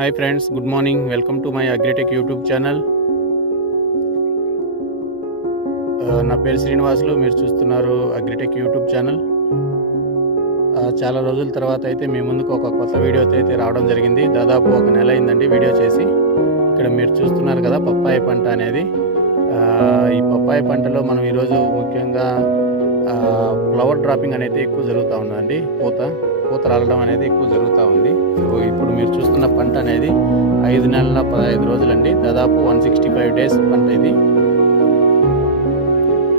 Hi friends, good morning. Welcome to my agritech YouTube channel. నా పేరు శ్రీనివాసులు. మీరు చూస్తున్నారు అగ్రిటెక్ యూట్యూబ్ ఛానల్. చాలా రోజుల తర్వాత అయితే మీ ముందుకు ఒక కొత్త వీడియోతో అయితే రావడం జరిగింది. దాదాపు ఒక నెల అయిందండి వీడియో చేసి. ఇక్కడ మీరు చూస్తున్నారు కదా పప్పాయ పంట అనేది. ఈ పప్పాయ పంటలో మనం ఈరోజు ముఖ్యంగా ఫ్లవర్ డ్రాపింగ్ అనేది ఎక్కువ జరుగుతూ ఉందండి. పూత రాలడం అనేది ఎక్కువ జరుగుతూ ఉంది. సో ఇప్పుడు మీరు చూస్తున్న పంట అనేది 5 నెలల 15 రోజులండి. దాదాపు 165 డేస్ పంట ఇది.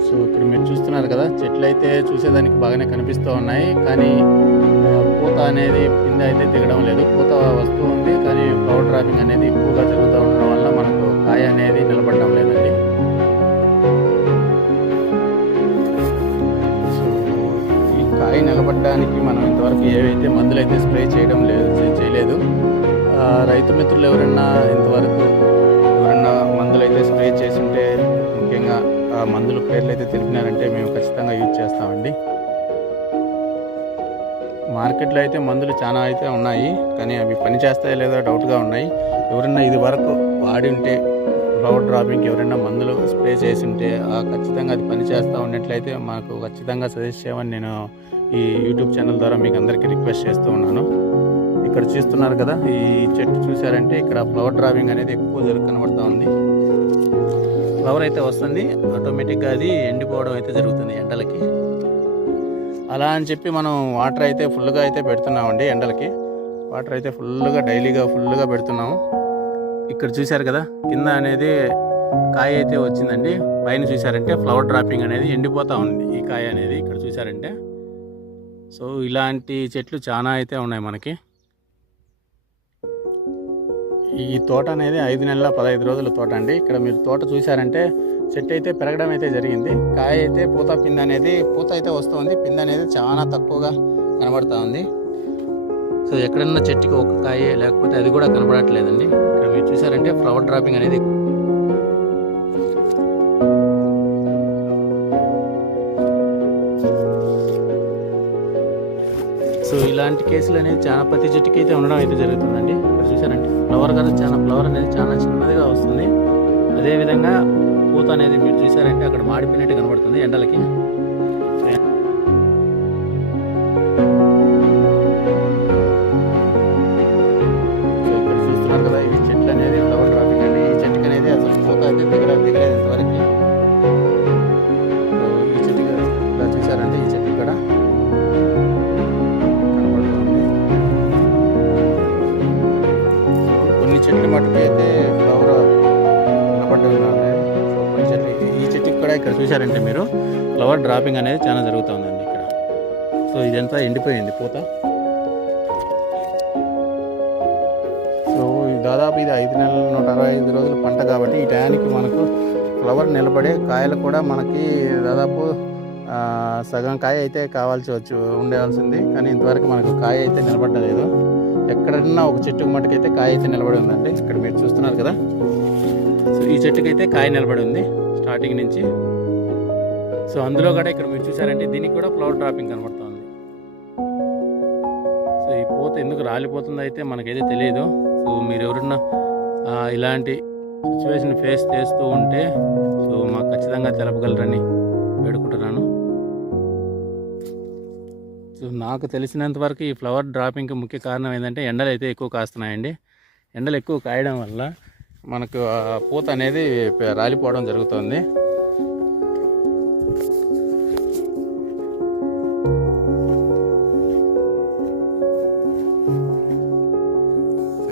సో ఇక్కడ మీరు చూస్తున్నారు కదా, చెట్లు అయితే చూసేదానికి బాగానే కనిపిస్తూ ఉన్నాయి, కానీ పూత అనేది కింద అయితే దిగడం లేదు. పూత వస్తూ ఉంది, కానీ ఫ్లవర్ డ్రాపింగ్ అనేది ఎక్కువగా జరుగుతూ ఉండడం వల్ల మనకు కాయ అనేది నిలబడడం లేదండి. కాయ నిలబడడానికి మనం ఇంతవరకు ఏవైతే మందులు అయితే స్ప్రే చేయలేదు. రైతు మిత్రులు ఎవరైనా మందులు అయితే స్ప్రే చేస్తుంటే, ముఖ్యంగా ఆ మందుల పేర్లు అయితే తెలిపినారంటే మేము ఖచ్చితంగా యూజ్ చేస్తామండి. మార్కెట్లో అయితే మందులు చాలా అయితే ఉన్నాయి, కానీ అవి పనిచేస్తాయో లేదో డౌట్గా ఉన్నాయి. ఎవరైనా ఇది వరకు వాడి ఉంటే, ఫ్లవర్ డ్రాపింగ్కి ఎవరైనా మందులు స్ప్రే చేసి ఉంటే ఖచ్చితంగా అది పనిచేస్తూ ఉన్నట్లయితే మాకు ఖచ్చితంగా సజెస్ట్ చేయమని నేను ఈ యూట్యూబ్ ఛానల్ ద్వారా మీకు అందరికీ రిక్వెస్ట్ చేస్తూ ఉన్నాను. ఇక్కడ చూస్తున్నారు కదా, ఈ చెట్టు చూసారంటే ఇక్కడ ఫ్లవర్ డ్రాపింగ్ అనేది ఎక్కువ కనబడుతూ ఉంది. ఫ్లవర్ అయితే వస్తుంది, ఆటోమేటిక్గా అది ఎండిపోవడం అయితే జరుగుతుంది ఎండలకి. అలా అని చెప్పి మనం వాటర్ అయితే ఫుల్గా అయితే పెడుతున్నామండి. ఎండలకి వాటర్ అయితే డైలీగా ఫుల్గా పెడుతున్నాము. ఇక్కడ చూశారు కదా, కింద అనేది కాయ అయితే వచ్చిందండి. పైన చూసారంటే ఫ్లవర్ డ్రాపింగ్ అనేది ఎండిపోతూ ఉంది ఈ కాయ అనేది. ఇక్కడ చూసారంటే సో ఇలాంటి చెట్లు చాలా అయితే ఉన్నాయి మనకి. ఈ తోట అనేది 5 నెలల 15 రోజుల తోట అండి. ఇక్కడ మీరు తోట చూసారంటే చెట్టు అయితే పెరగడం అయితే జరిగింది. కాయ అయితే పూత అయితే వస్తుంది. పిందె అనేది చాలా తక్కువగా కనబడుతూ ఉంది. సో ఎక్కడన్నా చెట్టుకి ఒక కాయ లేకపోతే అది కూడా కనబడట్లేదండి. ఇక్కడ మీరు చూసారంటే ఫ్లవర్ డ్రాపింగ్ అనేది సో ఇలాంటి కేసులు అనేది చాలా ప్రతి చెట్టుకి అయితే ఉండడం అయితే జరుగుతుందండి. ఇక్కడ చూసారంటే ఫ్లవర్ అనేది చాలా చిన్నదిగా వస్తుంది. అదేవిధంగా పూత అనేది మీరు చూసారంటే అక్కడ మాడిపోయినట్టు కనబడుతుంది ఎండలకి. చెట్లు మట్టుకు అయితే ఫ్లవర్ నిలబడ్డం. ఈ చెట్టుకి కూడా ఇక్కడ చూసారంటే మీరు ఫ్లవర్ డ్రాపింగ్ అనేది చాలా జరుగుతుందండి ఇక్కడ. సో ఇదంతా ఎండిపోయింది పూత. సో దాదాపు ఇది 5 నెలల 165 రోజుల పంట కాబట్టి ఈ టయానికి మనకు ఫ్లవర్ నిలబడే కాయలు కూడా మనకి దాదాపు సగం కాయ అయితే ఉండేవాల్సింది, కానీ ఇంతవరకు మనకు కాయ అయితే నిలబడలేదు. ఎక్కడన్నా ఒక చెట్టుకు మట్టుకైతే కాయ అయితే నిలబడి ఉందండి. ఇక్కడ మీరు చూస్తున్నారు కదా, సో ఈ చెట్టుకైతే కాయ నిలబడి ఉంది స్టార్టింగ్ నుంచి. సో అందులో కూడా ఇక్కడ మీరు చూసారంటే దీనికి కూడా ఫ్లవర్ డ్రాపింగ్ కనబడుతుంది. సో ఈ పూత ఎందుకు రాలిపోతుందో అయితే మనకైతే తెలియదు. సో మీరు ఎవరన్నా ఇలాంటి సిచ్యువేషన్ ఫేస్ చేస్తూ ఉంటే సో మాకు ఖచ్చితంగా తెలపగలరని వేడుకుంటున్నాను. సో నాకు తెలిసినంత వరకు ఈ ఫ్లవర్ డ్రాపింగ్కి ముఖ్య కారణం ఏంటంటే ఎండలు అయితే ఎక్కువ కాస్తున్నాయండి. ఎండలు ఎక్కువ కాయడం వల్ల మనకు పూత అనేది రాలిపోవడం జరుగుతుంది.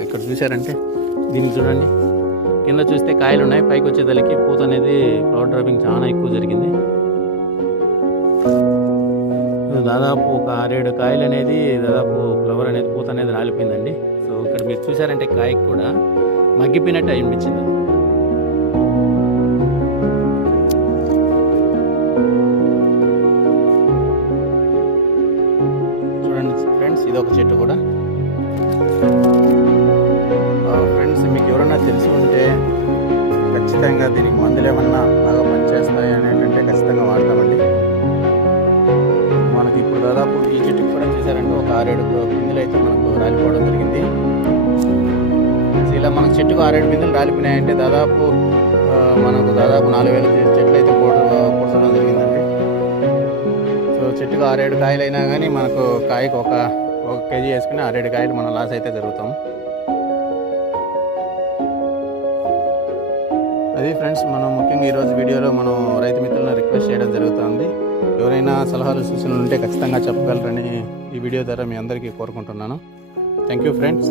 ఇక్కడ చూసారంటే దీనికి చూడండి, కింద చూస్తే కాయలు ఉన్నాయి, పైకి వచ్చేదానికి పూత అనేది ఫ్లవర్ డ్రాపింగ్ చాలా ఎక్కువ జరిగింది. దాదాపు ఒక 6-7 కాయలు అనేది దాదాపు ఫ్లవర్ అనేది పూత అనేది రాలిపోయిందండి. సో ఇక్కడ మీరు చూసారంటే కాయకు కూడా మగ్గిపోయినట్టు అనిపించింది. చూడండి ఫ్రెండ్స్, ఇది ఒక చెట్టు కూడా. ఫ్రెండ్స్, మీకు ఎవరన్నా తెలిసి ఉంటే ఖచ్చితంగా దీనికి మందులు ఏమన్నా బాగా పనిచేస్తాయి అనేటంటే ఖచ్చితంగా వాడతామండి. మనకి ఇప్పుడు దాదాపు ఈ చెట్టుకి కూడా చూసారంటే ఒక 6-7 పిందెలు అయితే మనకు రాలిపోవడం జరిగింది. ఇలా మనకు చెట్టుకు 6-7 పిందెలు రాలిపోయినాయంటే మనకు దాదాపు 4,000 చెట్లు అయితే పుట్టడం జరిగిందండి. సో చెట్టుకు 6-7 కాయలు అయినా కానీ మనకు కాయకు ఒక కేజీ వేసుకుని 6-7 కాయలు మనం లాస్ అయితే జరుగుతాం. అది ఫ్రెండ్స్, మనం ముఖ్యంగా ఈరోజు వీడియోలో మనం రైతు మిత్రులను రిక్వెస్ట్ చేయడం జరుగుతుంది. ఎవరైనా సలహాలు సూచనలు ఉంటే ఖచ్చితంగా చెప్పగలరని ఈ వీడియో ద్వారా మీ అందరికీ కోరుకుంటున్నాను. Thank you friends.